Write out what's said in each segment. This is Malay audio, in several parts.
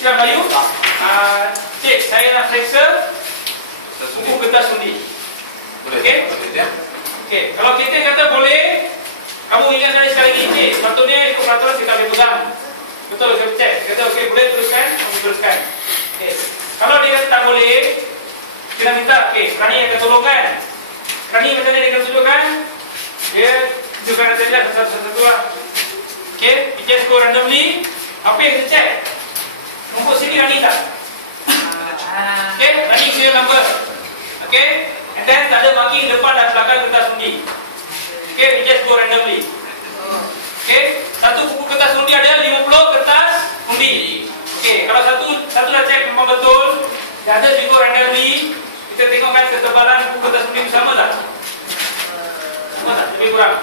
Silang Melayu. Cik, saya nak periksa buku kertas undi. Okey? Okey, kalau kita kata boleh, kamu ingat sekali lagi, cik, sepatutnya ikut peraturan kita boleh pegang. Betul, saya cek. Kata okey, boleh teruskan, kamu teruskan. Okey. Kalau dia kata tak boleh, kita minta, okey, Rani akan tolongkan. Rani macam mana dia akan tunjukkan? Dia tunjukkan saja satu-satu lah. Okey, kita score randomly. Apa yang kita cek? Nombor sini Rani tak? Okey, Rani serial number. Okey, and then tak ada marking depan dan belakang kertas undi. Okey, we just go randomly. Okey, satu buku kertas undi ada 50 kertas undi. Okey, kalau satu dah cek memang betul, dah ada we go randomly. Kita tengokkan ketebalan buku kertas undi sama tak? Sama tak? Lebih kurang.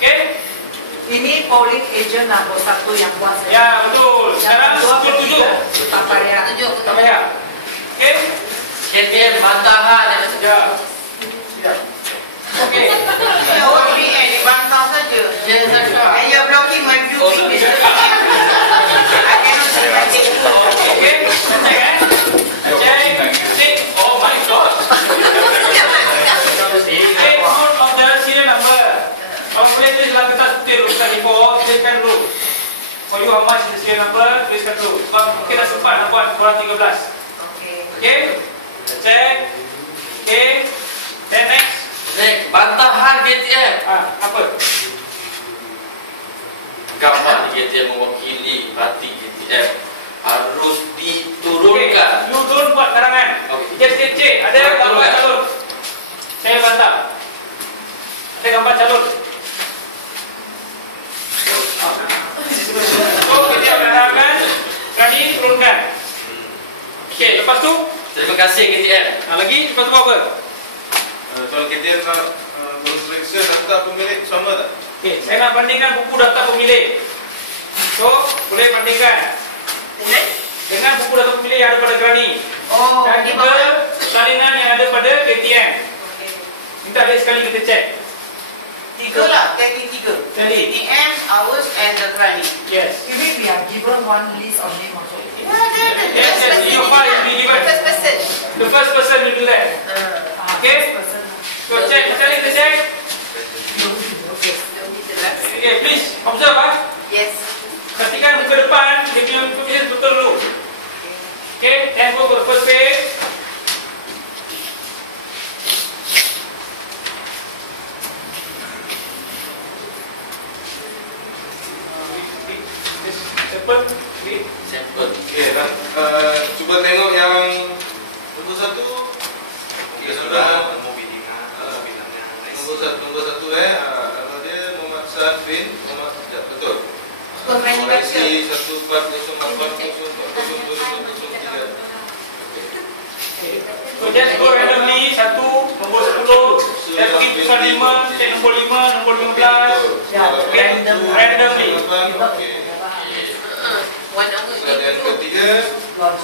Okey? Ini polling agent nombor 1 yang buat saya. Ya, betul. Sekarang 27. Tak payah. Tak payah. Okey? KTM bantahan. Ya. Okey. Oh, ini bantah saja. Ayah blocking my view. I cannot see my text. Okey? Cek kan? Cek. Oh my god. Take note of the serial number. Kalau boleh tulislah kertas putih dulu, kita tuliskan dulu. For you how much is the serial number, tuliskan dulu. Sebab mungkin dah sempat nak buat kurang 13. Okey? Cek. Okey? Then next. Bantahan KTM. Apa? Gambar KTM mewakili parti KTM harus diturunkan. You turun buat karangan. Just cek. Ada gambar calon. Saya bantah. Ada gambar calon. So kita katakan Rani turunkan. Okey, lepas tu Terima kasih KTM. lagi lepas tu apa? Kalau KTM nak periksa daftar pemilik sama tak? Okey, saya nak bandingkan buku daftar pemilih. So, boleh bandingkan dengan buku daftar pemilih yang ada pada Rani. Oh, Dan juga salinan yang ada pada KTM. Minta dia sekali kita cek. 3 lah, tally 3. Tally. KTM, ours and the granny. Yes. Maybe we are given one list of name also. Yes, your file will be given. First person. The first person will do that. Okay? So check, sekali kita check. Okay, please observe Yes. Perhatikan muka depan, dia punya information betul dulu. Okay, then go to the first page. Sampel. Okey, cuba tengok yang nombor 1. Okey, sudah. Nombor satu nama dia Muhammad Saad bin Muhammad Sajjad. Betul. Komersi 1408004003. So just go randomly, satu, nombor 10, dan pergi pusat 5, cek nombor 5, nombor 15. Okay, randomly. Okey. Dan yang ketiga Muhammad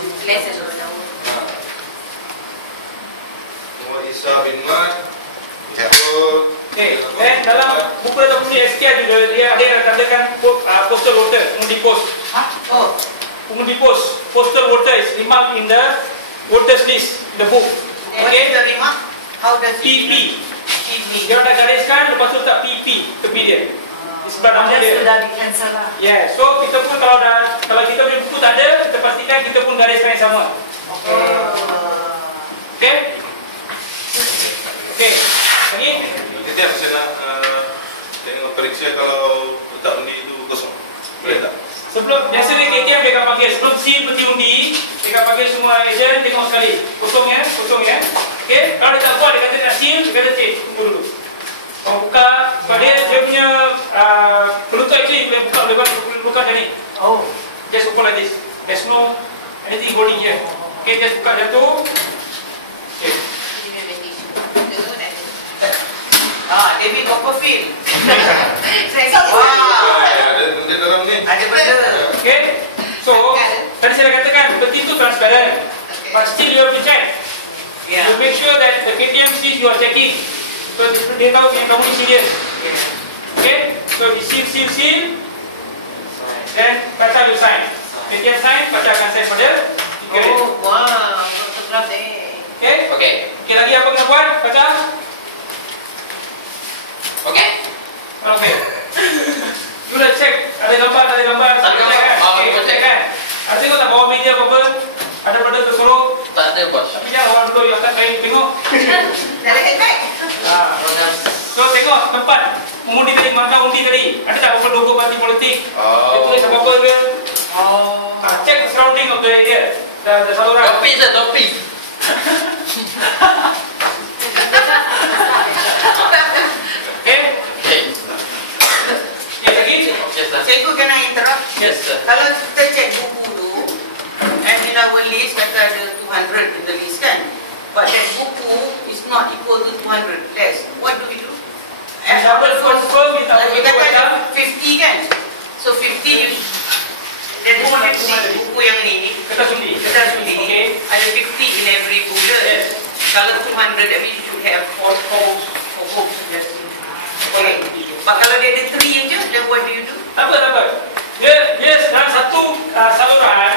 Isa bin Mat. Okay, then dalam buku daftar pemilih SK juga dia ada yang tandakan postal voter, pengundi pos. Pengundi pos, postal voter is remarked in the voters list in the book. Okay, the remark? How does PP. Dia dah gariskan, lepas tu tak PP tepi dia. Di sebelah nama dia. Sudah di cancel lah. Yeah, so kita pun kalau kita punya buku tak ada, kita pastikan kita pun gariskan yang sama. Okay? Okay. Lagi? Setiap saya nak tengok periksa kalau kotak undi itu kosong. Boleh tak? Sebelum biasanya KTM dia akan panggil sebelum seal peti undi, dia akan panggil semua ejen tengok sekali. Kosong ya. Okey, kalau dia tak buat dia kata nak seal, dia kata cik tunggu dulu. Kalau buka, sebab dia punya penutup actually boleh buka macam ni. Just open like this. There's no anything holding here. Okay, just buka macam tu. Okay. David Copperfield. Dia dalam ni. Ada benda. Okay. So, tadi saya katakan peti itu transparent. But still you have to check. You make sure that the KTM sees you are checking. So dia tahu yang kamu ni serius. Okay. So you seal. Then baca you sign. KTM sign, baca akan sign pada tiga red. Oh, wow. Photograph deh. Okay? Okey. Okay, lagi apa kena buat? Baca. Okey. Okay. You dah check, ada gambar. Ada gambar. Okay, you check kan? Ada tengok tak bawah meja apa-apa? Ada benda tersorok? Tak ada bos. Tapi jangan orang dulu yang akan main tengok. Dalam handbag. So tengok tempat mengundi tadi, markah undi tadi. Ada tak apa logo parti politik? Dia tulis apa-apa ke? Check surrounding of the area. Dah saluran. Topi je, topi. Okay? Okey. Okay, lagi? Okey, sir. Cikgu kena interrupt. Yes, sir. Kalau kita cek buku tu, and in our list kata ada 200 in the list kan? But that buku is not equal to 200 less. What do we do? And double confirm with our Kita kata ada macam 50 kan? So 50 you dan buku yang ni kertas undi. kertas undi Okay. ada 50 in every book. Yes. Kalau 200 that means you should have 4 books. Okay. But kalau dia ada 3 je, then what do you do? Tak apa. Dia dalam satu saluran,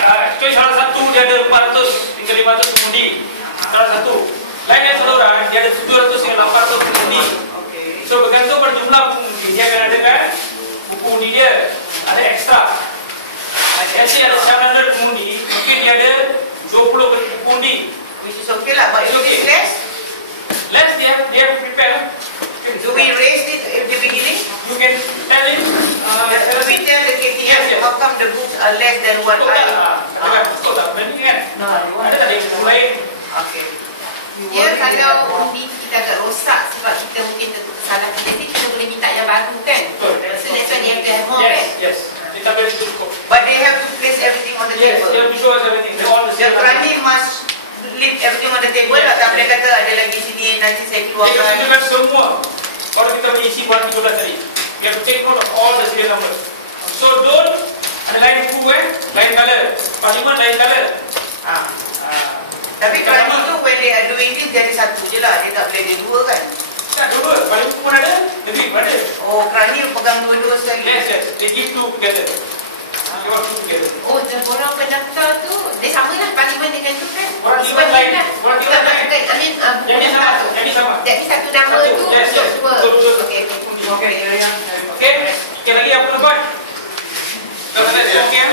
actually salah satu dia ada 400 hingga 500 pengundi. Salah satu. Lain yang saluran, dia ada 700 hingga 800 pengundi. Okay. So bergantung pada jumlah pengundi, dia akan ada kan buku undi dia ada ekstra. Actually ada 700 pengundi, mungkin dia ada 20 buku undi. Which is okay lah, but if It's okay. it's less, Less dia prepare. do we raise it at the beginning? You can tell him. Do we tell the KTM Yes. how come the books are less than what Betul tak? I... Katakan, betul tak? Berani kan? Ada tak dia buku lain? Okay. Ya, kalau undi kita agak rosak sebab kita mungkin tentu kesalahan kita ni, kita boleh minta yang baru kan? Betul. So that's why they have to have more kan? Yes. Kita boleh cukup. But they have to place everything on the Yes, table. they have to show us everything. They all the The same. kerani must leave everything on the table lah. Tak boleh kata ada lagi sini, nanti saya Kita keluarkan. tunjukkan semua. Kalau kita mengisi bulan 13 tadi, we have to take note of all the serial numbers. So don't ada lain buku lain color. Parlimen lain color. Tapi kerani tu when they are doing this, dia ada satu je lah. Dia tak boleh ada dua kan? Tak dua. Parlimen pun ada. Lebih ada. Oh, kerani pegang dua-dua sekali. Yes. They give two together. They want two together. Oh, dan orang pendaftar tu, dia sama lah parlimen dengan tu kan? Orang Sebab lain. dia Orang bukan lain. bukan, I mean, Jadi sama. Jadi sama. jadi satu nama Satu. tu Yes. untuk dua. Betul. Okey. Okay. Okay, lagi apa nak buat? Tak ada okey.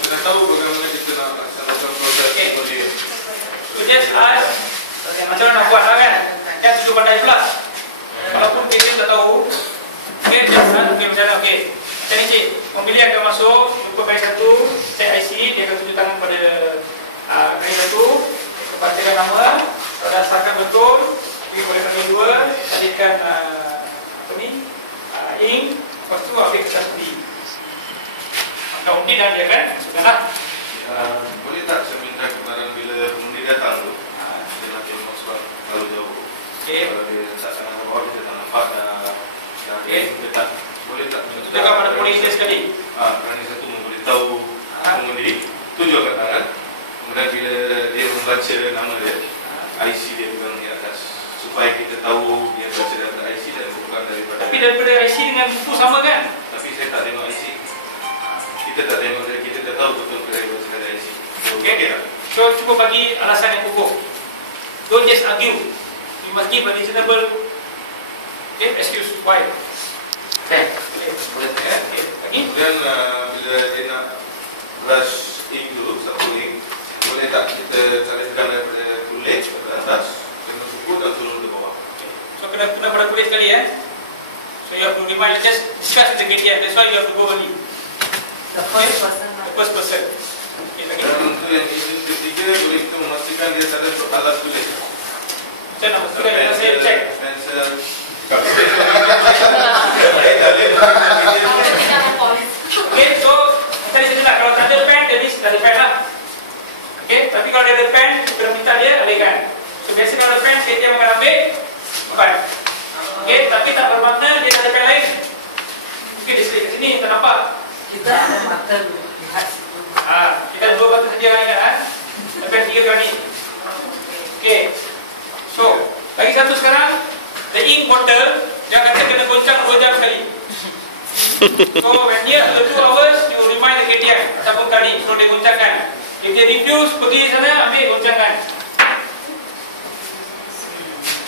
Kita tahu bagaimana kita nak laksanakan proses ini. So just ask macam mana nak buat lah kan? Kan tujuh pandai plus. Walaupun kita tak tahu, okay, just ask okay, macam mana? Okay. Macam ni cik, pembeli akan masuk, jumpa kain satu, cek IC, dia akan tunjuk tangan pada kain satu, tempat tekan nama, kalau dah setakat betul, pergi pada kain dua, tadikan apa ni, ink, lepas tu ambil kertas undi. Angkat undi dan dia kan, sudahlah. Boleh tak saya minta kebenaran bila pengundi datang tu? Dia nak tengok sebab terlalu jauh. Okay. Kalau dia tak sangat bawah, dia tak nampak dah Okay. dekat. Boleh tak minta? Tunjukkan pada polis dia sekali. Kerana satu memberitahu pengundi, tunjukkan tangan. Kemudian bila dia membaca nama dia, IC dia pegang di atas. Supaya kita tahu dia baca daripada IC dan bukan daripada... Tapi daripada IC dengan buku sama kan? Tapi saya tak tengok IC. Kita tak tengok dia, kita tak tahu betul ke dia baca dari IC. So, Okay. okey tak? So cuba bagi alasan yang kukuh. Don't just argue. You must give a reasonable excuse why. Okay. Okay. Lagi? Kemudian bila dia nak brush ink dulu, satu ink, boleh tak kita carikan daripada kulit ke atas dengan buku dan turun ke bawah? So kena pada kulit sekali So you have to remind, just discuss with the KTM. That's why you have to go early. The first person. The first person. Okay, lagi. Dan untuk yang izin ketiga, boleh kita memastikan dia ada alat tulis. Saya nak masukkan, saya check. Pensel. Okay, so kita di sini lah. Kalau tak ada pen, jadi tak ada pen lah. Okay, tapi kalau dia ada pen, kita minta dia alihkan. So biasa kalau ada pen, KTM akan ambil pen. Okay, tapi tak bermakna dia tak ada pen lain. Mungkin dia selip kat sini, tak nampak. Kita ada mata lihat situ. Kita ada dua batu saja kan? Pen tiga kali ni. Okay, so lagi satu sekarang, the ink bottle yang kata kena goncang 2 jam sekali. So when near the 2 hours, you remind the KTM. Tak suruh dia goncangkan. If dia refuse, pergi sana, ambil goncangkan.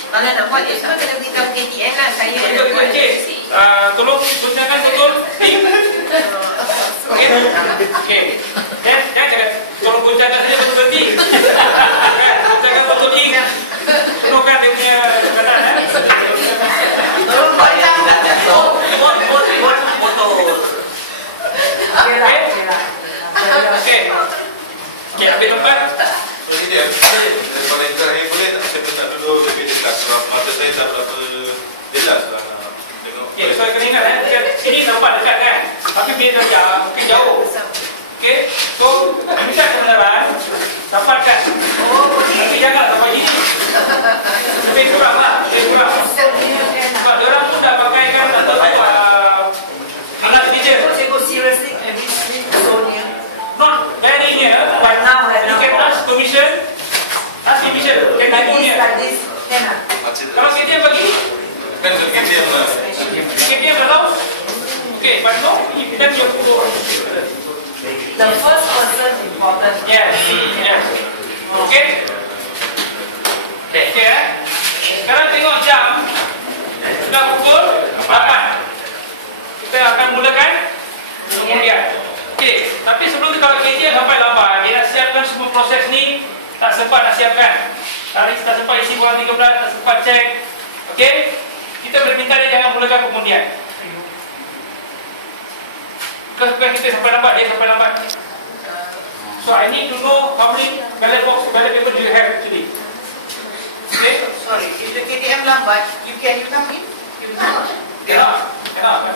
Kalau nak buat Dia dia semua kena beritahu KTM lah. Saya Ikut, nak buat Cik. Tolong goncangkan betul. Okey. Okey. Jangan cakap tolong goncangkan saja betul berhenti. Goncangkan betul ni. Penuhkan dia punya perkataan. tolong buat dia nak jatuh. Buat motor. Okey. Okey, ambil tempat. Jadi dia daripada yang terakhir boleh tak saya minta dulu lebih jelas sebab mata saya tak berapa jelas lah nak tengok. Okey, so kena ingat sini nampak dekat kan. Tapi bila jauh, mungkin jauh. Okey. So, minta kebenaran, dapatkan. Tapi jangan sampai gini. Lebih kurang lah, lebih kurang. Sebab dia orang pun dah pakaikan atau alat teacher. Not very near, but you can ask permission. Ask permission. Can I go near? Kalau KTM bagi, Kan KTM lah. KTM allow. Okay, but no, if then you have to go. The first person important. Yes, yes. Okay. Okay. Sekarang tengok jam. Sudah pukul 8. Kita akan mulakan kemudian. Okey, tapi sebelum tu kalau KTM sampai lambat, dia nak siapkan semua proses ni, tak sempat nak siapkan. Tarik tak sempat isi bulan 13, tak sempat cek. Okey? Kita boleh minta dia jangan mulakan kemudian. Bukan kita sampai lambat, dia sampai lambat. So I need to know how many ballot box, ballot paper do you have actually? Okay? Sorry, if the KTM lambat, you can come in? You cannot. Cannot.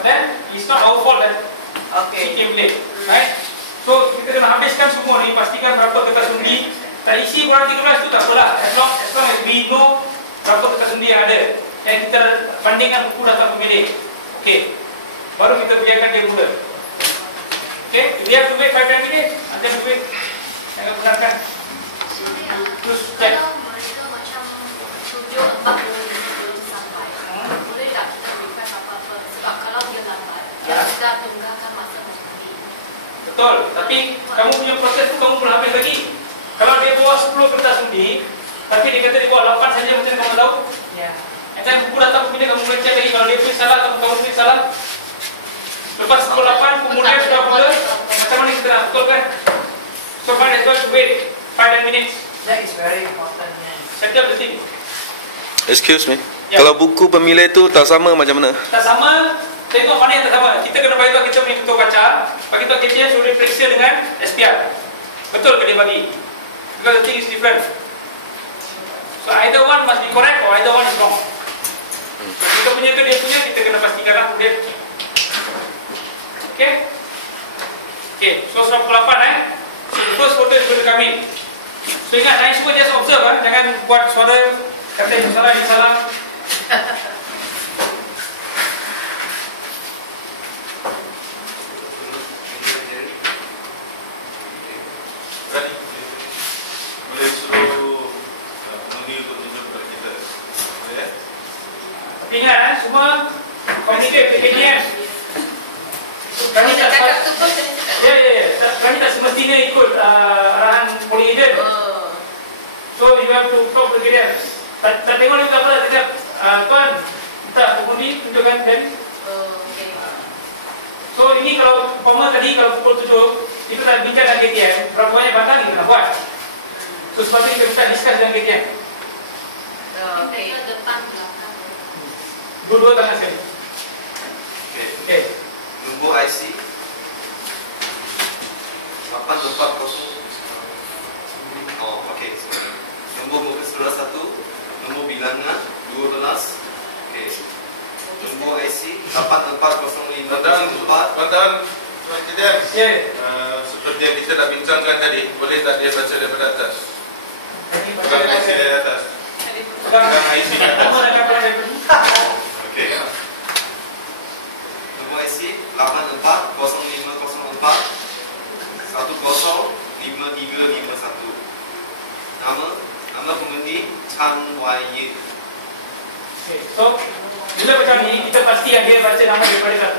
Then it's not our fault that Okay. it came late. Right? So kita kena habiskan semua ni, pastikan berapa kertas undi. Tak isi bulan 13 tu tak apalah. As long as we know berapa kertas undi yang ada. Yang kita bandingkan buku daftar pemilih. Okay. Baru kita biarkan dia mula. Okay. Dia have to wait 5 minutes. Nanti have to wait. Jangan benarkan. Terus check. Kalau mereka macam 7:40 sampai, boleh tak kita request apa-apa? Sebab kalau dia lambat, dia sudah tengahkan masa undi. Betul. Tapi kamu punya proses tu kamu belum habis lagi. Kalau dia bawa 10 kertas undi, tapi dia kata dia bawa 8 saja macam kamu tahu. Ya. Dan buku datang kemudian kamu boleh cek lagi kalau dia pilih salah atau kamu pilih salah. Lepas pukul 8 kemudian sudah mula, macam mana kita nak betul kan? So might as well to wait 5 minutes. That is very important. Settle the thing. Excuse me. Ya. Kalau buku pemilih tu tak sama macam mana? Tak sama, tengok mana yang tak sama. Kita kena bagi tahu kita punya ketua baca, bagi tahu KTM suruh dia periksa dengan SPR. Betul ke dia bagi? Because the thing is different. So either one must be correct or either one is wrong. So, kita punya tu dia punya, kita kena pastikan lah dia. Okay? Okay, so 98 So the first photo is going to come in. So ingat, naik semua just observe jangan buat suara kata yang salah. Boleh suruh mengundi untuk tunjuk kepada kita. Boleh? Tapi ingat semua communicate with KTM. Kami nak cakap tu pun kena cakap. Ya. Kami tak semestinya ikut arahan poli agent. So you have to talk to KTM. Tak tengok ni tak apa, cakap tuan, minta pengundi tunjukkan dan. So ini kalau umpama tadi kalau pukul 7 kita nak bincang dengan KTM, berapa banyak batang kita nak buat. So sebab itu kita bisa discuss dengan KTM. Kita depan belakang. Dua-dua tangan sekali. Okay. Okay. Nombor IC 840. Oh, okey. Nombor muka surat 1, nombor bilangan 12. Okey. Nombor IC 84054. Tuan-tuan, KTM. Ya. Seperti yang kita dah bincangkan tadi, boleh tak dia baca daripada atas? Bukan IC dari atas. Bukan IC dari atas. Okey. Nombor IC 840504 105351. Nama pengundi Chan Wai Yi. Okay. So bila macam ni kita pasti yang dia baca nama daripada kat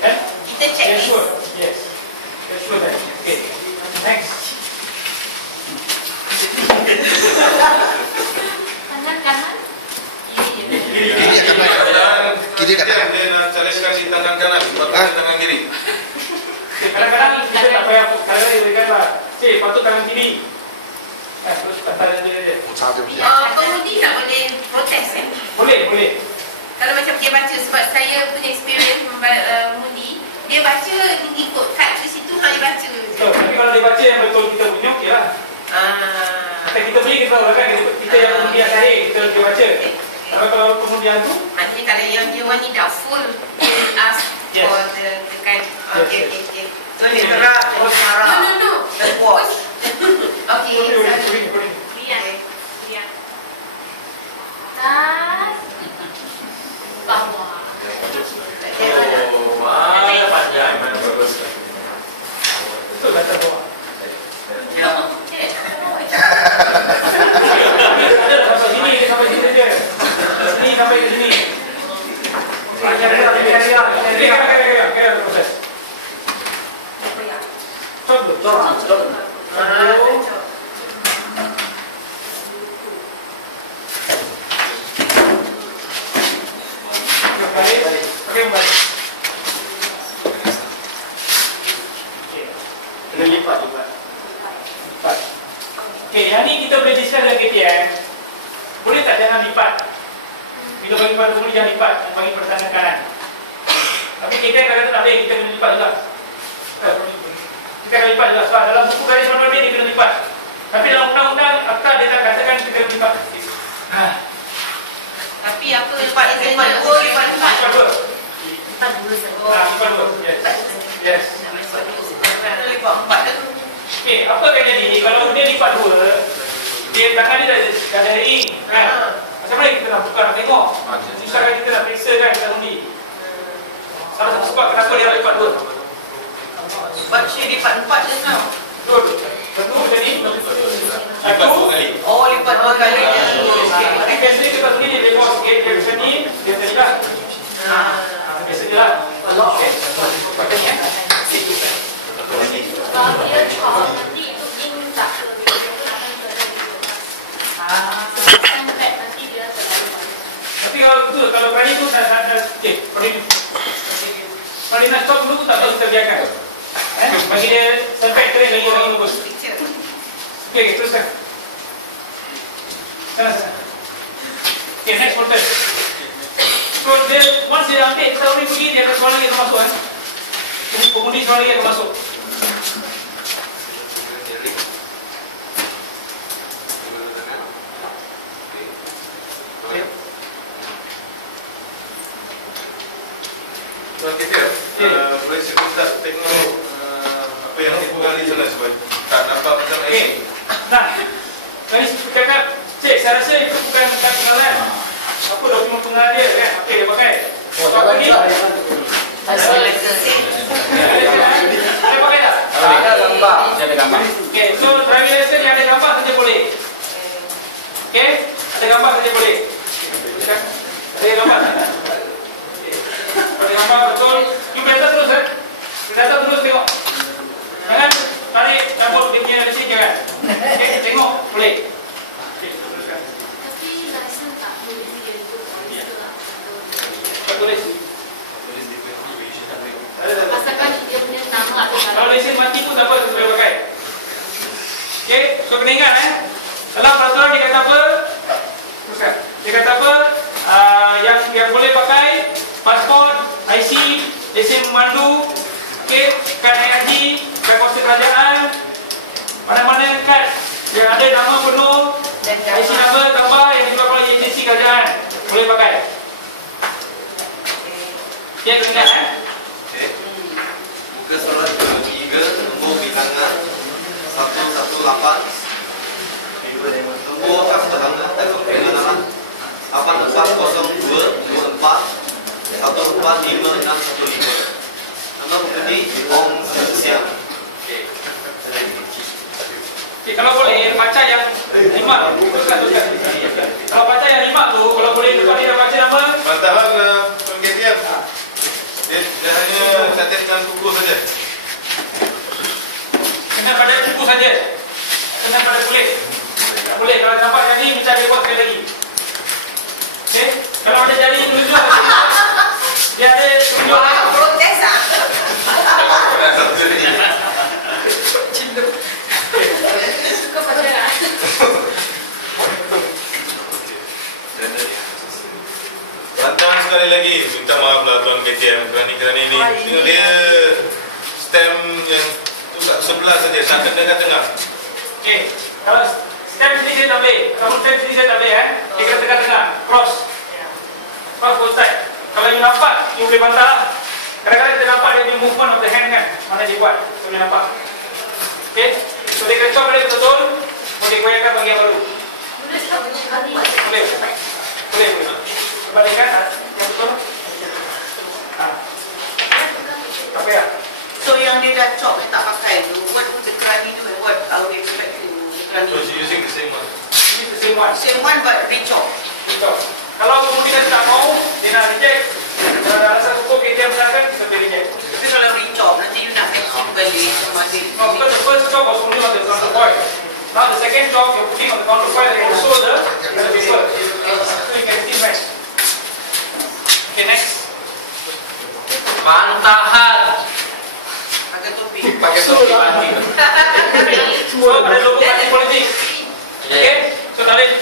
kan? Kita check Yes, list. sure. Yes. Yes, sure that. Okay. Cik, patut tangan kiri. Terus tangan dia. Pengundi tak boleh protes ya? Boleh. Kalau macam dia baca, sebab saya punya experience mengundi, dia baca ikut kad di situ, dia baca. Tapi kalau dia baca yang betul kita punya, okey lah. Kita beli, kita tahu lah kan. Kita yang kemudian sahih, kita baca. Kalau kemudian tu, maknanya kalau yang dia want it full, they will ask for the kad. Okay. So dia terap, terus marah. No. Terus puas. Okay, sorry. Lihat. Tas. Bawah. Mana panjang, mana bagus. betul baca bawah. Sampai sini je. Sini sampai ke sini. Kira proses. Stop. Balik. Kena lipat. Okey, yang ni kita boleh discuss dengan KTM. Boleh tak jangan lipat? Bila bagi pada dulu jangan lipat, bagi pertahanan kanan. Tapi KTM kata tak boleh, kita kena lipat juga. Kita kena lipat juga. Sebab dalam buku garis manual dia kena lipat. Tapi dalam undang-undang akta dia tak katakan kita kena lipat. Tapi apa Lipat dua. Lipat dua. Yes. Lipat 4 tu. Okey, apa akan jadi kalau dia lipat dua, dia tangan dia dah ada ring kan? Macam mana kita nak buka nak tengok? Susah kan kita nak periksa kan kita undi. Salah satu sebab kenapa dia nak lipat dua. Sebab Syed lipat 4 je tau. Dua. Satu macam ni. Lipat dua kali. Oh, lipat 2 kali. Tapi biasanya kita undi dia lebar sikit, dia macam ni, dia macam ni lah. Biasa je lah. Okey. Pakainya. Kalau dia kalau nanti itu ink tak terlalu dia akan terlalu sampai nanti dia terlalu banyak. Tapi kalau betul, kalau kali tu dah okey, kalau nak stop dulu tak tahu kita biarkan. Bagi dia sampai keren lagi bagus. Okey, teruskan. Sana. Okey, next motor. So dia once dia ambil kita boleh pergi dia akan soalan lagi akan masuk kan. Pengundi soalan lagi akan masuk. Tuan Ketia, boleh saya minta tengok apa yang dibuat di sana sebab tak nampak macam Okey. Nah, tadi cakap, cik, saya rasa itu bukan pengenalan. Apa dokumen pengenalan dia kan? Okey, dia pakai. Apa ni? Dia pakai tak? Ada gambar. Okey, so driving license yang ada gambar saja boleh. Okey, ada gambar saja boleh. Ada gambar. Ada gambar betul. You berita terus Berita terus tengok. Jangan tarik cabut dia punya lesen je kan. Okey, tengok boleh. Okey, teruskan. Tapi license tak boleh dia itu Tak boleh. asalkan dia punya nama atau Kalau lesen mati pun tak apa, kita boleh pakai. Okey, so kena ingat dalam peraturan dia kata apa? Teruskan. Dia kata apa? Yang boleh pakai pasport, IC, lesen memandu, okey, kad haji, kad kuasa kerajaan, mana-mana kad yang ada nama penuh, IC number, gambar yang dikeluarkan oleh agensi kerajaan boleh pakai. Okey, kena ingat Muka surat ke-3, nombor bilangan 118, nombor kas pertama, telefon pengenalan 840224 145615. Nama pengundi Ong Siang. Okey, kalau boleh baca yang 5. Teruskan. Kalau baca yang 5 tu, kalau boleh lepas ni dah baca nama. bantahan Tuan Ketia. Dia hanya catatkan kuku saja. Kena pada buku saja. Kena pada kulit. Tak boleh kalau nampak jari minta dia buat sekali lagi. Okey, kalau ada jari tunjuk dia ada tunjuk. Protes ah. Okey, yang sebelah saja, tak kena kat tengah. Okey. Kalau stem sini saya tak boleh. Kalau stem sini saya tak boleh Dia kena tengah-tengah. Cross. Cross both side. Kalau you nampak, you boleh bantah. Kadang-kadang kita nampak dia punya movement of the hand kan. Mana dia buat. So boleh nampak. Okey. So dia kena coba dia betul-betul. Boleh goyangkan bahagian baru. Boleh. Boleh. Balikkan yang betul. Apa ya? So yang dia dah chop yang tak pakai tu, what would the Kerani do and what are we expecting the Kerani So do? she using the same one. Ini the same one. Same one but re-chop. Betul. Kalau kemudian tak mau, dia nak reject. Rasa pupuk kita misalkan, kita boleh reject. Tapi kalau re-chop, nanti you nak vacuum balik sama dia. No, because the first chop was only on the counterfoil. Now the second chop, you're putting on the counterfoil and also the paper. So you can see right. Okay, next. Bantahan. Pakai topi. Pakai topi mati. Semua ada logo parti politik. Okay? So tali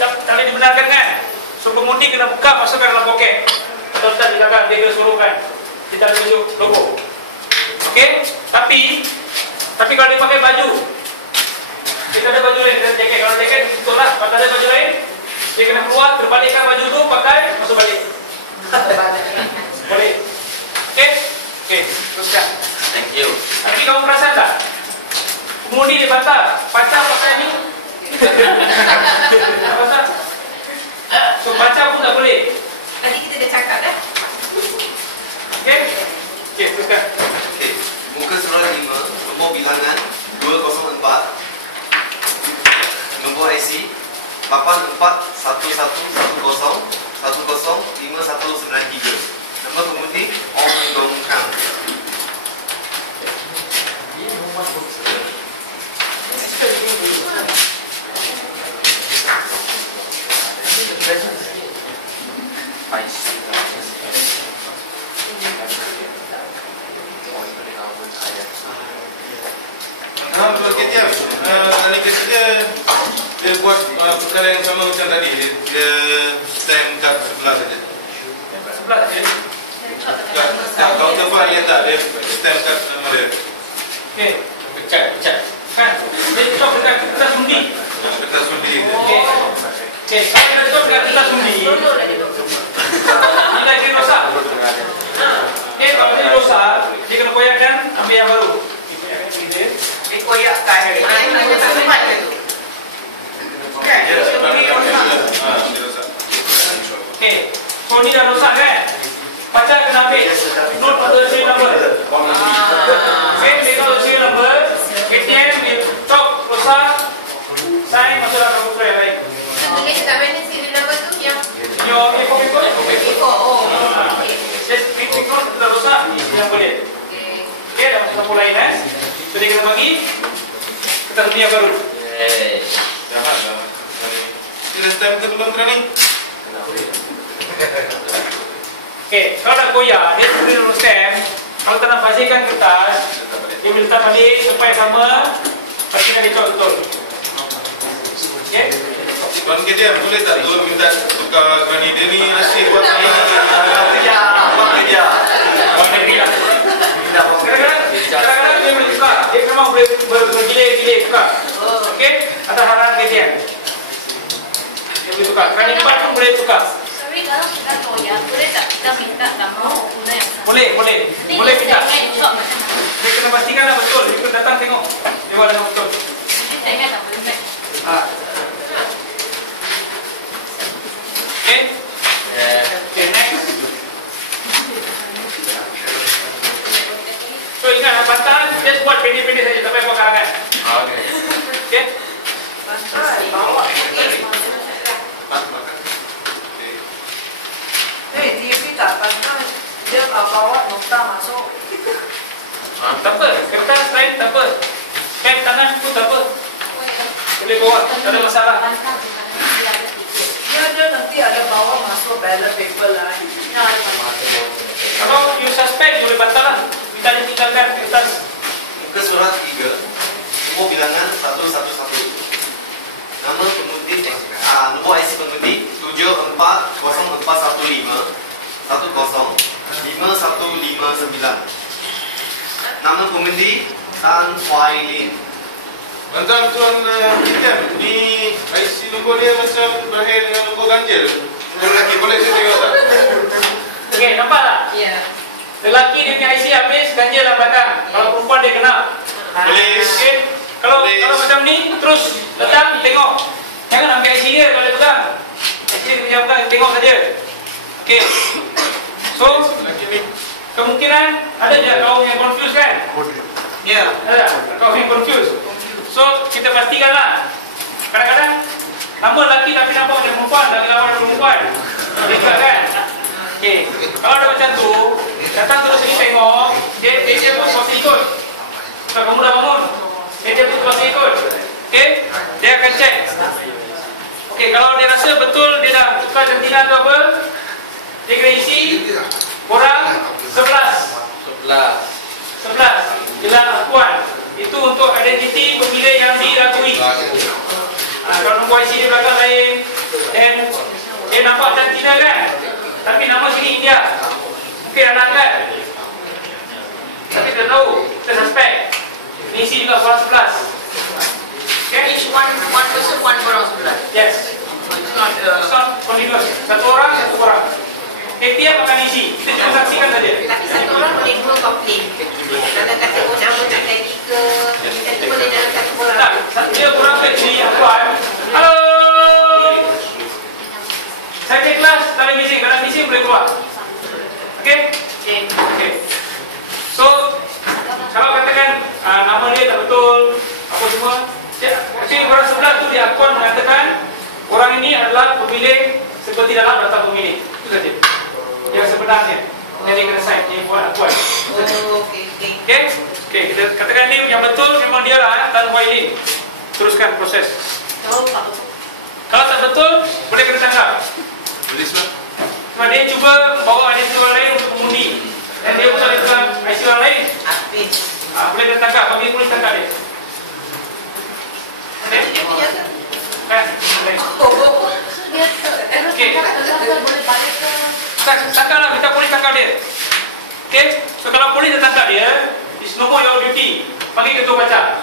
dibenarkan kan? So pengundi kena buka, masukkan dalam poket. Atau tak dilakukan, dia kena suruhkan. Kita ada tunjuk logo. Okay? Tapi kalau dia pakai baju, kita ada baju lain, kita ada jaket. Kalau jaket betul lah, kalau ada baju lain, dia kena keluar, terbalikkan baju tu, pakai, masuk balik. Boleh. Okay? Okay, teruskan. Thank you. Tapi kamu perasan tak? Pengundi dia bantah, pacar pakai ni. Bantah. So pacar pun tak boleh. Tadi kita dah cakap dah. Okay? Okay, teruskan. Okey, muka surat 5, nombor bilangan 204, nombor IC 841110105193. Nama pengundi Ong Dong Kang. Kalau KTM, tadi kata dia buat perkara yang sama macam tadi. Dia stand kat sebelah saja. Sebelah je. Counterfoil dia tak, dia stand kat nama dia. Okay. Pecat. Kan? Dia cop dekat kertas undi. Kertas undi dia. Okay. Kalau dia cop dekat kertas undi, dia kena rosak. Okay, kalau dia rosak, dia kena koyakkan, ambil yang baru. Dikoyakkan. Ini sempat ke tu? Kan? So ini rosak. Dia rosak. Okay. So ni dah rosak kan? Pacar kena ambil note of the serial number. Okay, take out the serial number. ATM, dia cop, rosak, sign, masuk dalam komputer yang lain. Tulis tak mana serial number tu yang Your A4 paper? A4. Oh. Okey. Just print paper, sudah rosak, yang boleh. Okay, dah masuk lampu lain So dia kena bagi kertas dunia baru. Jangan. Dia stand ke belum training? Okay, kalau nak koyak, dia boleh dulu stem. Kalau tak nak pasirkan kertas, dia boleh letak balik supaya sama. Pasti nak dicop betul. Okay? Tuan KTM, boleh tak tolong minta tukar Gani dia ni asyik buat saya. Kadang-kadang dia boleh tukar. Dia memang boleh bergilir-gilir tukar. Okay? Atas arahan KTM. Dia boleh tukar. Kerana tempat pun boleh tukar. Sorry, kalau kita koyak, boleh tak kita minta nama guna yang sama? Boleh minta. Dia kena pastikanlah betul. Dia kena datang tengok. Dia buat dengan betul. Jadi saya tak boleh match. Okay? Okay, next. So ingat, bantahan just buat pendek-pendek saja. Tak payah buat karangan. Okay? TV tak pantang. Dia bawa nota masuk. Tak apa. Kertas lain tak apa. Pen tangan pun tak apa. Boleh bawa. Tak ada masalah. Dia nanti ada bawa masuk ballot paper lain. Kalau you suspect, you boleh bantal lah. Kita ada tinggalkan kertas. Muka surat 3, nombor bilangan 111. Nama pengundi, nombor IC pengundi 740415105159. Nama pengundi Tan Hoai Lin. Macam Tuan Kitan, ni IC nombor dia macam berakhir dengan nombor ganjil. Lelaki boleh saya tengok tak? Okey, nampak tak? Ya. Lelaki dia punya IC habis, ganjil lah belakang. Kalau perempuan dia kena. Please. Okey. Kalau macam ni, terus letak, tengok. Jangan ambil IC dia kalau dia pegang. IC dia punya pegang, tengok saja. Okey. So, Lelaki ni. kemungkinan ada je kaum yang confused kan? Ya. Ada tak? Kaum yang confused. So, kita pastikanlah. Kadang-kadang nama lelaki tapi nampak macam perempuan, lagi lawan perempuan. Dekat kan? Okey. Kalau ada macam tu, datang terus sini tengok. Dia pun pasti ikut. Kalau kamu dah bangun, dia pun pasti ikut. Okey? Dia akan check. Okey, kalau dia rasa betul dia dah tukar jantina tu apa, dia kena isi korang 11 gelar akuan. Itu untuk identiti pemilih yang diragui. Kalau nombor IC dia belakang lain, dan dia nampak jantina kan, tapi nama sini India, mungkin anak angkat, tapi kita tahu, kita suspect ini isi juga korang 11. Okay? Each one person, one orang sebelah. Yes. It's not It's not continuous. Satu orang. ATM akan isi. Kita cuma saksikan saja. Tapi satu orang boleh dua komplain. Kalau kata nama tak tadi ke, itu boleh dalam satu orang. Tak, dia kurang kecil akuan. Halo. Saya ke kelas, tak ada missing. Kalau missing boleh keluar. Okey? Okey. So, kalau katakan nama dia tak betul, apa semua, actually orang sebelah tu di akuan mengatakan orang ini adalah pemilih seperti dalam daftar pemilih. Itu saja. Yang sebenarnya. Yang dia kena sign, dia buat akuan. Oh, okey. Okey, kita katakan ni yang betul memang dia lah Tan Hoai Lin. Teruskan proses. Kalau tak betul. Kalau tak betul, boleh kena tangkap. Boleh sebab. Sebab dia cuba bawa identiti orang lain untuk mengundi. Dan dia usah dengan IC orang lain. Habis. Boleh kena tangkap, bagi polis tangkap dia. Itu dia punya ke? Kan? Boleh. So dia terus Okey. boleh balik ke Tangkaplah, minta polis tangkap dia. Okey? So kalau polis dah tangkap dia, it's no more your duty. Panggil ketua baca.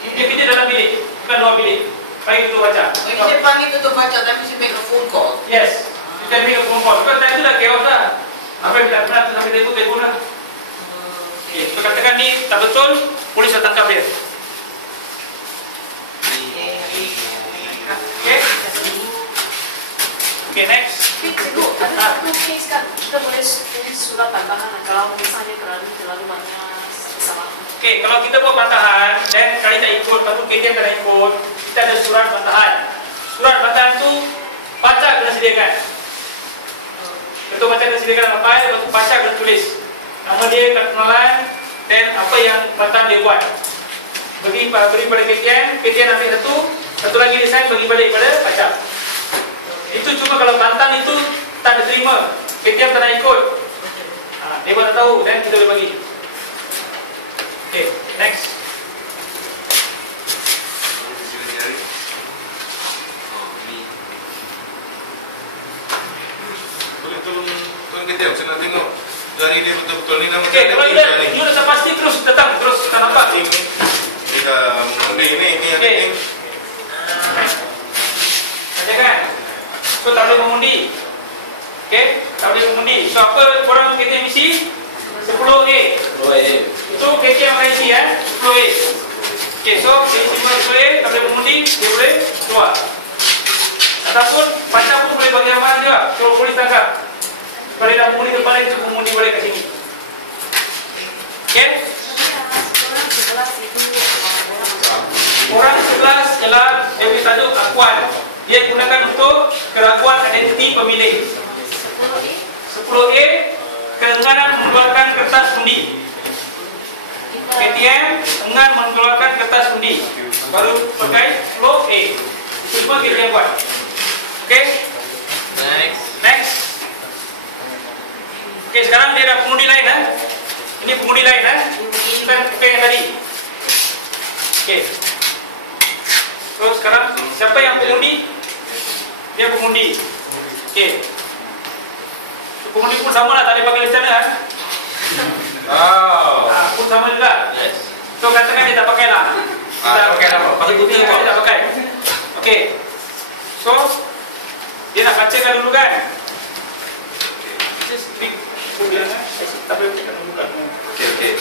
Dia kerja dalam bilik, bukan luar bilik. Panggil ketua baca. Kita panggil ketua baca tapi saya make a phone call. Yes, kita make a phone call. Because time tu dah chaos dah. Apa yang kita pernah sampai telefon dah. Okay, so katakan ni tak betul, polis dah tangkap dia. Okay? Okay, next. dulu ada satu case kan kita boleh tulis surat tambahan kalau misalnya terlalu banyak kesalahan. Okay, kalau kita buat bantahan dan kali tak ikut, lepas tu KTM tak nak ikut, kita ada surat bantahan. Surat bantahan tu baca kena sediakan. Ketua baca kena sediakan nama file, lepas tu baca kena tulis nama dia, kad kenalan dan apa yang bantahan dia buat. Beri pada KTM, KTM ambil satu lagi dia sign, bagi balik pada baca. Itu cuma kalau bantahan itu tak diterima, KTM tak nak ikut, dia pun tak tahu dan kita boleh bagi. Okay, next. Boleh tolong tuan kejap, saya nak tengok jari dia betul-betul ni nama. Okay, kalau you dah pasti terus datang, terus tak nampak. Dia dah mengundi ni ada Okay. ni. Macam kan? So tak boleh mengundi. Okay, tak boleh mengundi. So apa korang KTM isi? 10A. Itu KTM akan isi 10A. Okay, so dia isi 10A, tak boleh mengundi, dia boleh keluar. Ataupun baca pun boleh bagi amaran juga. Kalau polis tangkap, kalau dia dah mengundi terbalik, kita mengundi balik kat sini. Okay? Orang 11 ialah dia punya tajuk akuan. Dia gunakan untuk keraguan identiti pemilih. 10A keinginan mengeluarkan kertas undi. KTM enggan mengeluarkan kertas undi. Baru pakai flow A. Itu semua KTM buat. Okey? Next. Okey, sekarang dia dah pengundi lain Ini pengundi lain Bukan yang tadi. Okey. So sekarang siapa yang pengundi? Dia pengundi. Okey. Pengundi pun sama lah, tak ada pakai listana pun sama juga. Yes. So katakan dia tak pakai lah. Tak pakai apa? Pakai buta Dia kau. tak pakai. Okey. So dia nak bacakan dulu kan? Just speak. Tak boleh buka. Okey.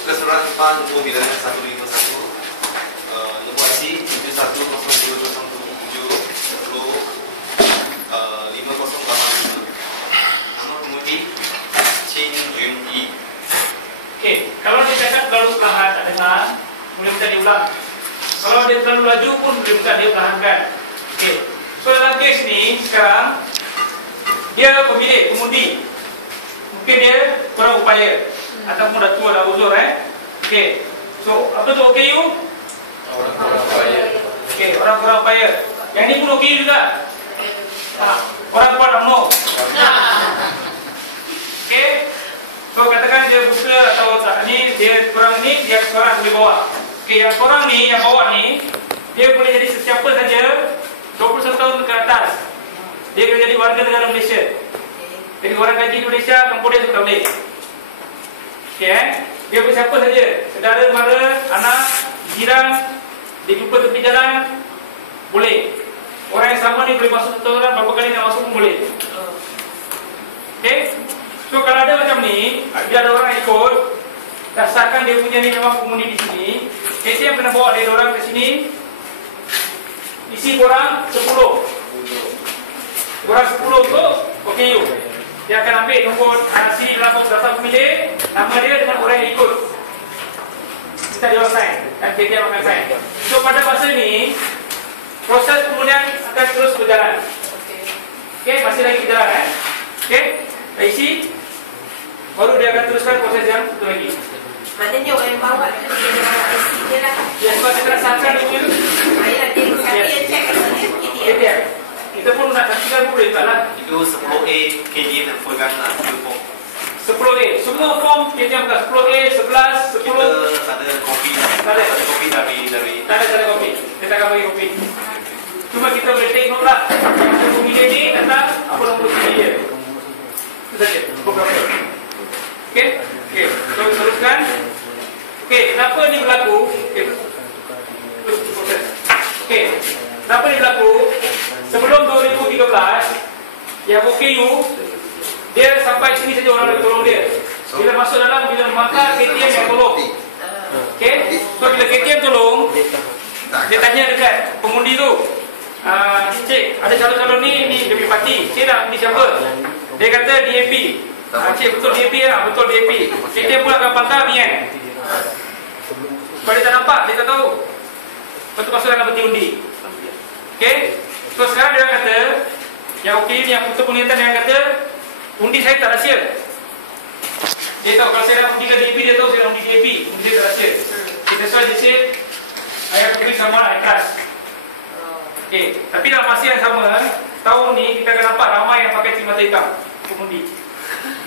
Muka surat depan nombor bilangan 151. Nombor IC 710207105085. Nama pengundi Chin Yun Yi. Okey, kalau dia cakap terlalu perlahan tak dengar, boleh minta diulang. Kalau dia terlalu laju pun boleh minta dia perlahankan. Okey. So dalam kes ni sekarang dia pemilik, pengundi. Mungkin dia kurang upaya ataupun dah tua dah uzur Okey. So apa tu OKU? Okey, orang kurang upaya. Yang ni pun OKU juga. Orang kuat UMNO. Okey. So katakan dia buka atau tak ni, dia kurang ni, dia korang boleh bawa. Okey, yang korang ni, yang bawa ni, dia boleh jadi sesiapa saja 21 tahun ke atas. Dia boleh jadi warga negara Malaysia. Jadi orang gaji di Malaysia, Cambodia tu tak boleh. Okey dia boleh siapa saja, saudara, mara, anak, jiran, dia jumpa tepi jalan, boleh. Orang yang sama ni boleh masuk satu orang, berapa kali nak masuk pun boleh. Okey. So kalau ada macam ni, dia ada orang ikut, dasarkan dia punya ni memang pengundi di sini. ATM kena bawa dari orang ke sini. Isi korang 10. Korang 10 tu, okey you. Dia akan ambil nombor sini dalam data pemilih, nama dia dengan orang yang ikut. Kita dia orang sign, dan dia akan sign. So pada masa ni, proses kemudian akan terus berjalan. Okey, masih lagi berjalan Okey, dah isi. Baru dia akan teruskan proses yang satu lagi. Maknanya orang yang bawa dia bawa IC dia lah. Ya, sebab dia kena sasar dulu. Ayah dia siapa yang check kat sana? KTM. Kita pun nak kasihan pun boleh tak lah. Itu 10A KDM dan full gun lah. Itu form. 10A. Semua form KTM bukan 10A, 11, 10. Kita ada kopi. Tak ada. Ada kopi dari Tak ada kopi. Kita takkan bagi kopi. Cuma kita boleh tengok lah. Yang pemilih ni tentang apa nombor sini dia. Itu saja. Program dia. Okey? Okey. So teruskan. Okey. Kenapa ni berlaku? Okey. Terus proses. Okey. Kenapa ni berlaku? Sebelum 2013, yang OKU, dia sampai sini saja orang nak tolong dia. Bila masuk dalam, bila maka KTM yang tolong. Okey? So bila KTM tolong, dia tanya dekat pengundi tu, cik, ada calon-calon ni dia punya parti. Cik nak ni siapa? Dia kata DAP. Cik, betul DAP lah? Betul DAP. KTM pula akan pangkal ni kan? Sebab dia tak nampak, dia tak tahu. Lepas tu masuk dalam peti undi. Okey? So sekarang dia kata, yang okey ni, yang ketua pengintan dia kata, undi saya tak rahsia. Dia tahu kalau saya nak undi ke DAP, dia tahu saya nak undi DAP. Undi dia tak rahsia. That's why dia say, I have to bring someone I trust. Okey, tapi dalam masa yang sama, tahun ni kita akan nampak ramai yang pakai cermin mata hitam pengundi.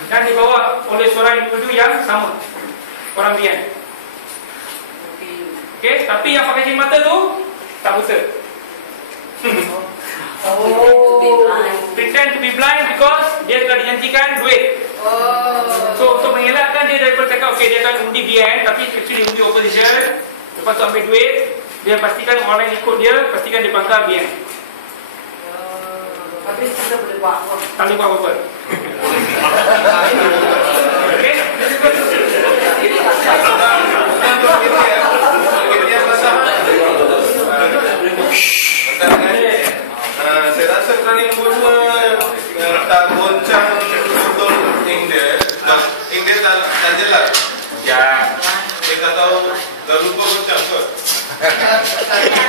Dan dibawa oleh seorang individu yang sama, orang Bian. Okey, tapi yang pakai cermin mata tu tak buta. Pretend to be blind because dia telah dijanjikan duit. So untuk mengelakkan dia daripada cakap okey dia akan undi BN tapi actually undi opposition, lepas tu ambil duit, dia pastikan orang yang ikut dia, pastikan dia pangkal BN. Tapi kita boleh buat apa? Tak boleh buat apa-apa. Okey? Saya rasa kerana nombor 2 tak goncang betul Ingrid. Ingrid tak jelas. Ya. Saya tak tahu dah lupa goncang kot.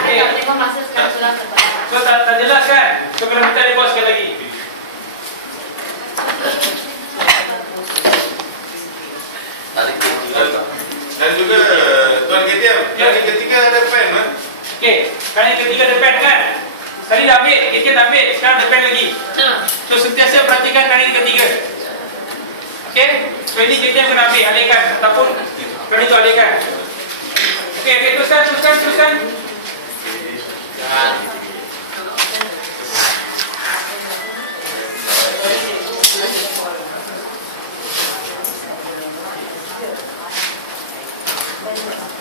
Memang masa sekarang jelas terbalik. So tak jelas kan? So kena minta dia buat sekali lagi. Dan juga Tuan KTM, kali ketiga ada pen kan? Okey, kali ketiga ada pen kan? Kali dah ambil, kita dah ambil, sekarang ada pen lagi. So sentiasa perhatikan kali ketiga. Okey, so ini kita yang kena ambil, alihkan ataupun kali itu alihkan. Okey, teruskan.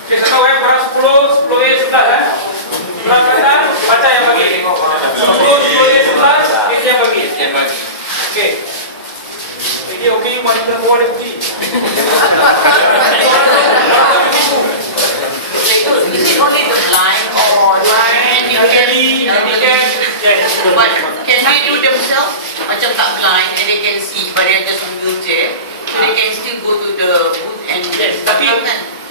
Okey, Okey, saya tahu korang 10, 10A 11 Korang kata baca yang bagi 10A 11 kita yang bagi. Okey. Jadi okey mana nak bawa dia pergi. Is it only the blind or handicap? But can they do themselves? Macam tak blind and they can see, but they are just on wheelchair, so they can still go to the booth and Tapi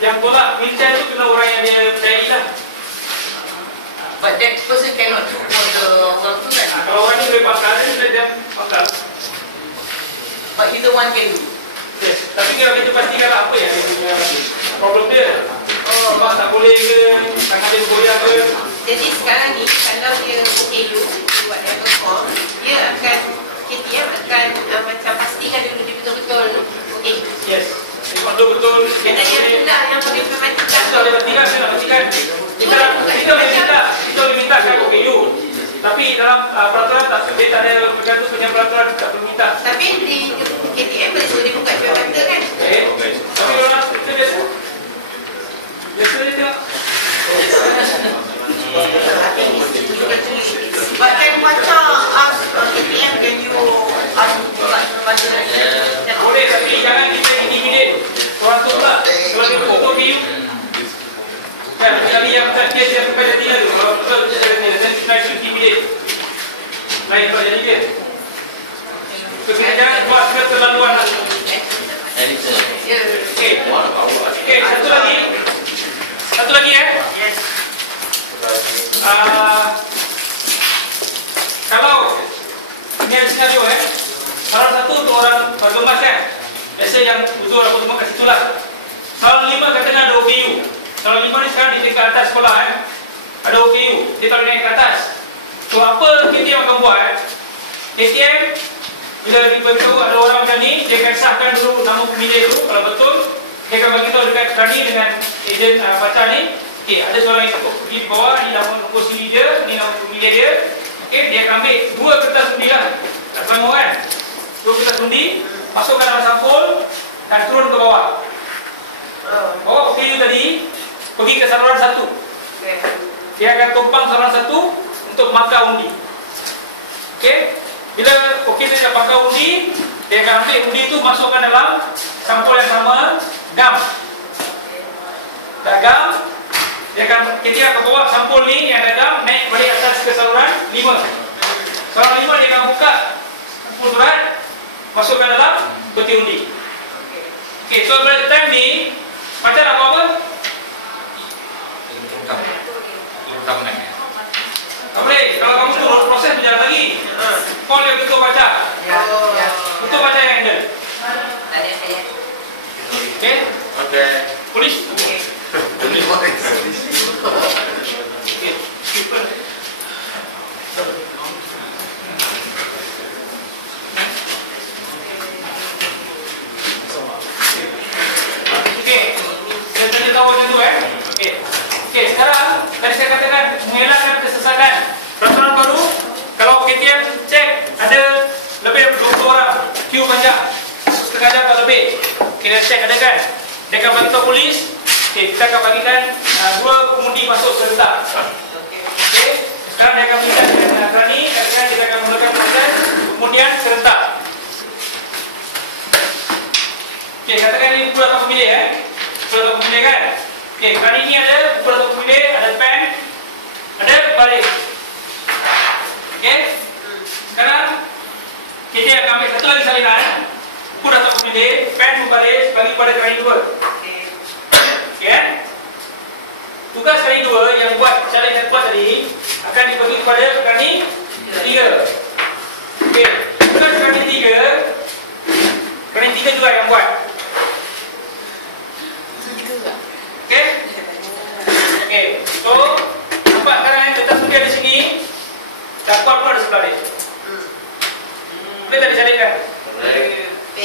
yang tolak wheelchair tu kena orang yang dia percayai lah. But that person cannot do for the orang tu kan? Kalau orang ni boleh pakar, dia pakar. But either one can do. Yes. Tapi kalau kita pastikan lah apa yang dia punya problem dia. Sebab tak boleh ke, tangan dia bergoyang ke. Jadi sekarang ni kalau dia OKU buat level 4, dia akan KTM akan macam pastikan dulu dia betul-betul OKU. Yes. Dia betul-betul. Kena yang pula yang boleh mematikan. Kita boleh pastikan, saya nak pastikan. Kita boleh minta kan OKU. Tapi dalam peraturan tak, dia tak ada bergantung punya peraturan tak boleh minta. Tapi di KTM boleh suruh dia buka jual mata kan? Tapi orang kita biasa. Biasa dia tengok. But can Pacha ask KTM, can you ask buka jual mata? Boleh, tapi jangan kita intimidate orang tu pula. Kalau dia betul OKU kan, sekali yang dia sampai jadi tu. Kalau betul dia jadi dia, then try to intimidate. Lain kalau jadi dia. So, kita jangan buat keterlaluan lah. Okey, satu lagi. Satu lagi Yes. Kalau ini ada senario salah satu tu orang bergemas kan. Biasa yang betul aku semua kat situ lah. Salah 5 katakan ada OKU. Salah 5 ni sekarang di tingkat atas sekolah ada OKU. Dia tak boleh naik ke atas. So apa KTM akan buat? KTM bila diberitahu ada orang macam ni, dia akan sahkan dulu nama pemilih tu. Kalau betul, dia akan bagi tahu dekat Rani dengan ejen baca ni. Okey, ada seorang yang pergi di bawah, ni nama nombor siri dia, ni nama pemilih dia. Okey, dia akan ambil 2 kertas undi lah. Tak sama kan? 2 kertas undi, masukkan dalam sampul dan turun ke bawah. Bawa OKU tadi pergi ke saluran 1. Dia akan tumpang saluran 1 untuk markah undi. Okey? Bila OKU dia dah markah undi, dia akan ambil undi itu masukkan dalam sampul yang sama, gam. Dah gam, dia akan ketika akan bawa sampul ni yang ada gam naik balik atas ke saluran 5. Saluran 5 dia akan buka sampul surat, masukkan dalam peti undi. Okey, so pada time ni macam nak buat apa? Kamu nak? Tak boleh. Kalau kamu turun, proses berjalan lagi. Call dia betul baca. Betul baca yang handle. Okey? Okey. Polis? Okey. Saya tadi tahu macam tu Okey, sekarang tadi saya katakan mengelakkan kesesakan. Peraturan baru, kalau KTM cek ada lebih dari 20 orang queue panjang, setengah jam atau lebih, kita cek ada kan? Dia akan bantu polis. Okey, kita akan bagikan 2 pengundi masuk serentak. Okey, sekarang dia akan minta dengan Rani, katakan kita akan mulakan proses kemudian serentak. Okey, katakan ini buku data pemilih buku data pemilih kan? Okey, kali ini ada buku data pemilih, ada pen, ada baris. Okey? Sekarang kita akan ambil satu lagi salinan buku data pemilih, pen, baris bagi pada kali 2. Okey? Tugas kali 2 yang buat cara yang buat tadi akan dibagi kepada kali 3. Okey, tugas kali 3 juga yang buat. Okey? Okey. So, nampak sekarang kertas undi ada sini. Dakwah pun ada sebelah ni. Boleh tak disalihkan?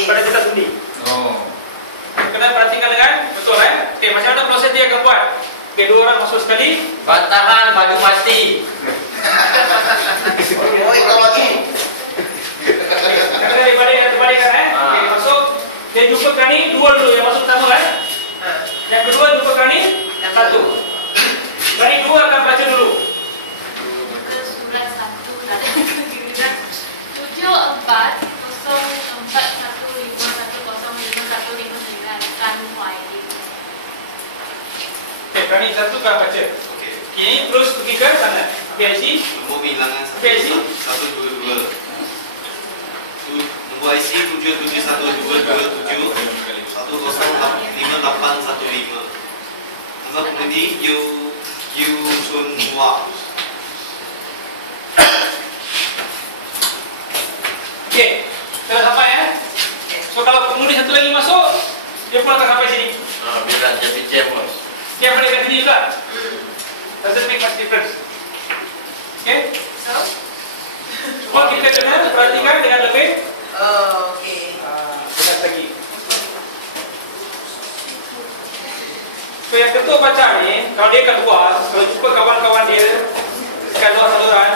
Pada kertas undi. Kena perhatikan dengan betul Okey, macam mana proses dia akan buat? Okey, 2 orang masuk sekali. Bantahan baju mati. Kena dibalik kan Okey, masuk. Dia jumpa kerani 2 dulu yang masuk pertama Yang kedua jumpa kerani Satu. Berani dua akan baca dulu. Muka surat 1 dan kira 740415105159 Tan Hoai Lim. Okey, berani satu kan baca. Okey. Kini terus pergi ke sana. PIC. Nombor bilangan PIC. 122. Nombor IC 771227 Nama pengundi Yu Chun Hua. Okey, sudah sampai ya. So kalau pengundi satu lagi masuk, dia pun akan sampai sini. Bila jadi jam bos. Dia boleh kat sini juga. Doesn't make much difference. Okey? So, Cuma kita kena perhatikan dengan lebih Okay. berat lagi. So yang ketua baca ni, kalau dia kat luar, kalau jumpa kawan-kawan dia kat luar saluran,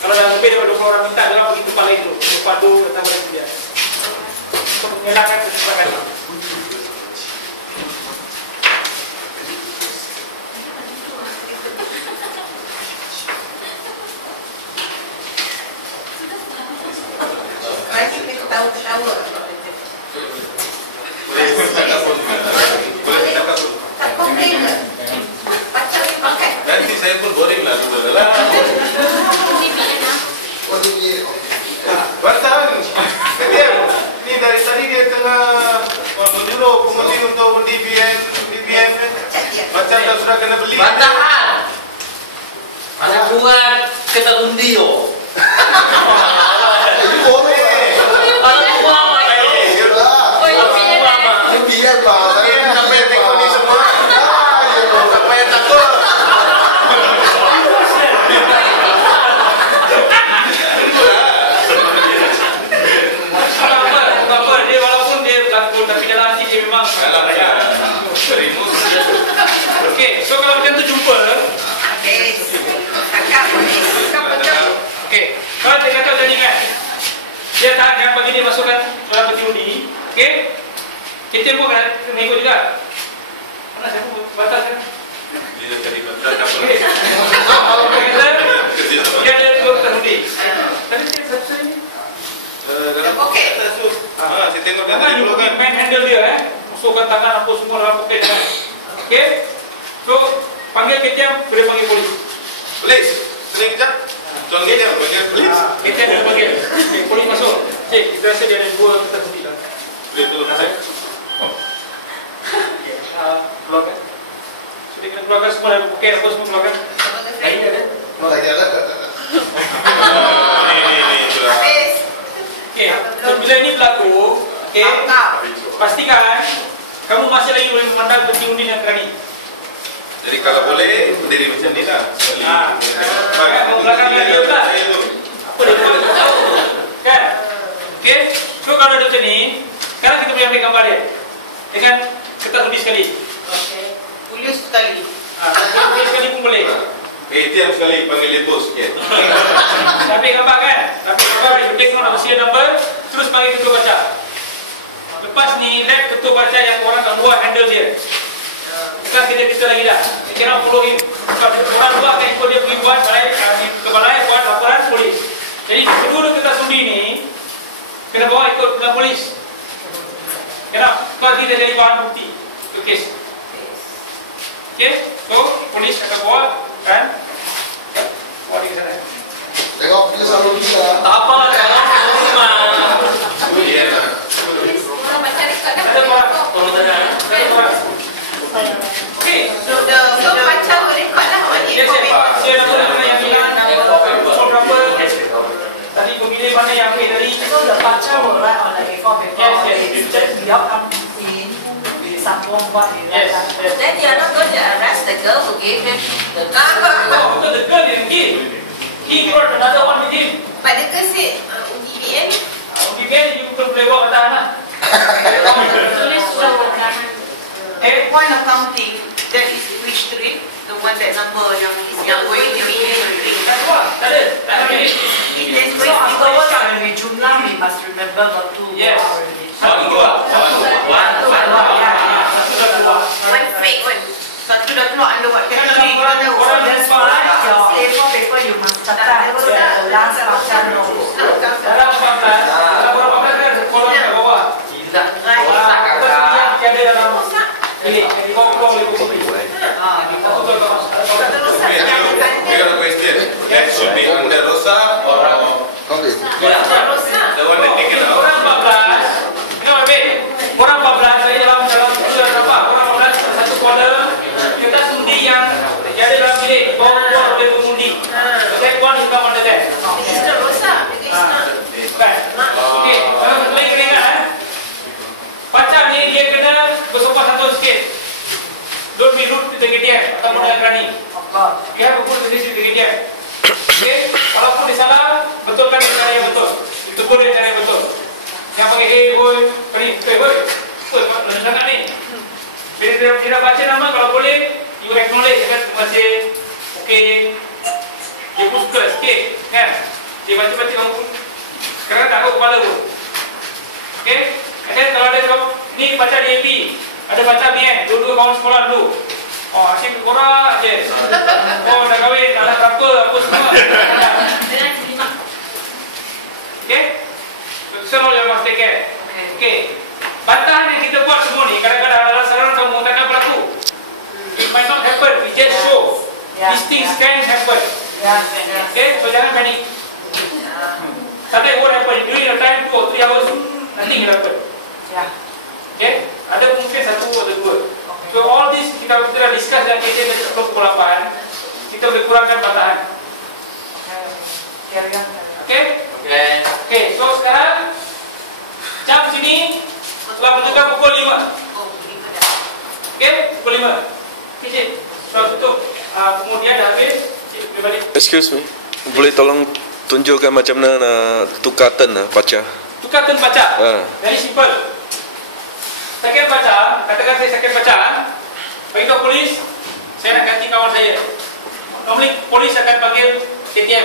kalau dah lebih daripada 20 orang minta, dia orang pergi tempat lain tu, tempat tu atau mana dia. Untuk mengelakkan kesempatan ni. nanti kita ketawa-ketawa. Boleh tak pun. Boleh tak pun. Tak komplain ke? Macam ni pakai. Nanti saya pun boring lah. Batan, ketiak. Ni dari tadi dia tengah menjulur pengundi untuk DBM. Macam dah sudah kena beli. Bantahan. Mana buat kita undi yo. Okey, so kalau macam tu jumpa. Habis. Cakap boleh. Cakap betul. Okey, kalau dia kata macam ni kan, dia tak akan bagi dia masukkan dalam peti undi. Okey, kita pun kena ikut juga. Mana saya pun batas kan. Dia jadi batas apa? Okey, so kalau kita dia ada dua peti undi. Tadi saya subscribe ni. Dalam poket. Saya tengok dah Jangan tadi you kan. main handle dia masukkan tangan apa semua dalam poket kan. Okey, so panggil ketiam, boleh panggil polis. Polis, sini kejap. Tuan kejap, panggil polis. Ketiam dia panggil. Okay, polis masuk. Cik, kita rasa dia ada dua kertas undi lah. Boleh tolong saya. Okey, keluarkan. So dia kena keluarkan semua dari poket apa semua keluarkan. Lain ada. Ni sudah. Habis. Okey, so bila ini berlaku, okey, pastikan kamu masih lagi boleh memandang peti undi yang kerani. Jadi kalau boleh, berdiri macam ni lah. Kamu belakang dia pula. Apa dia buat? Tahu. Kan? Okey, so kalau ada macam ni, sekarang kita boleh ambil gambar dia. Dengan kertas undi sekali. Okay. Tulis sekali. Tulis sekali pun boleh. ATM sekali panggil dia bos sikit. Ambil gambar kan? Ambil gambar, you take note of the serial number, terus panggil ketua baca. Lepas ni, let ketua baca yang orang kat luar handle dia. Bukan kita lagi dah. Kita nak follow him. Orang luar akan ikut dia pergi buat ke balai, buat laporan polis. Jadi kedua kertas undi ni kena bawa ikut ke polis. Kenapa? Sebab dia jadi bahan bukti untuk kes. Okey, so polis akan bawa kan? Bawa dia ke sana. Tengok dia selalu bisa. Tak apa, kalau rumah. Ya. Orang baca rekod dah. Ada orang. Tolong tanya. Okey, So baca rekod lah. dia saya nama yang hilang, soal berapa. Tadi pemilih mana yang ambil dari. So the baca will write on the A4 paper. Yes. It's just we all come in with some what we write. Yes. Then you are not going to arrest the girl who gave him the Oh, betul the girl didn't give. He brought another one with him. But the girl said, undi BN. Undi BN, you bukan boleh bawa kat tangan lah. Tulis surat pegangan. Point of counting, that is which street? The one that number yang going to be Tak buat, tak ada. Tak ada. There's So going to be afterwards when we jumlah, we must remember got two Yes. already. Satu dua. One fake one. satu sudah keluar under what category kita tahu. Orang That's why your paper you must catat the last baca no. dalam 14, dalam orang 14 kan ada kolom kat bawah. Tidak. Yang ada dalam bilik, di kolom itu. We got a question. That should be under Rosa or Okay. the one that taken out. Orang 14, ini ambil. Orang 14 dari dalam apa? Orang 14 satu kolom. Kita undi yang ada dalam bilik. Bawah dia mengundi. That one is not under there. It's not rosak. It's not. Okey, kalau lagi kena ingat baca ni dia kena bersopan satu sikit. Don't be rude to the KTM atau dengan berani. You have a good relationship with the KTM. Okey, walaupun dia salah, betulkan dengan cara yang betul. Tegur dengan cara yang betul. Yang pakai boy, boy, sangat ni. Bila dia baca nama, kalau boleh, you acknowledge kan, terima kasih. Okey, dia pun suka sikit, kan? Dia baca-baca kamu, sekarang tak tahu kepala pun. Okey, kalau ada ni baca DAP, ada baca BN, dua-dua kawan sekolah dulu. Oh, asyik korang je. Oh, dah kahwin, anak berapa, apa semua. Dengan terima. Okey? Semua yang must take care. Okey. Bantahan yang kita buat semua ni, kadang-kadang dalam saran kamu takkan berlaku. It might not happen, we just show. These things can happen. Okay, so jangan panik. Sometimes what happen, during the time 2 or 3 hours, nothing will happen. Okay, ada mungkin 1 atau 2. So all this kita dah discuss dengan KTM pukul 8. Kita boleh kurangkan bantahan. Okay? Okay, so sekarang jam sini telah menunjukkan pukul 5. Okay, pukul 5. Okay, Cik. Sudah tutup. Kemudian dah habis. Cik, boleh balik. Excuse me. Boleh tolong tunjukkan macam mana nak tukar turn baca? Tukar turn baca. Very simple. Second baca, katakan saya second baca. Beritahu polis, saya nak ganti kawan saya. Normally polis akan panggil KTM.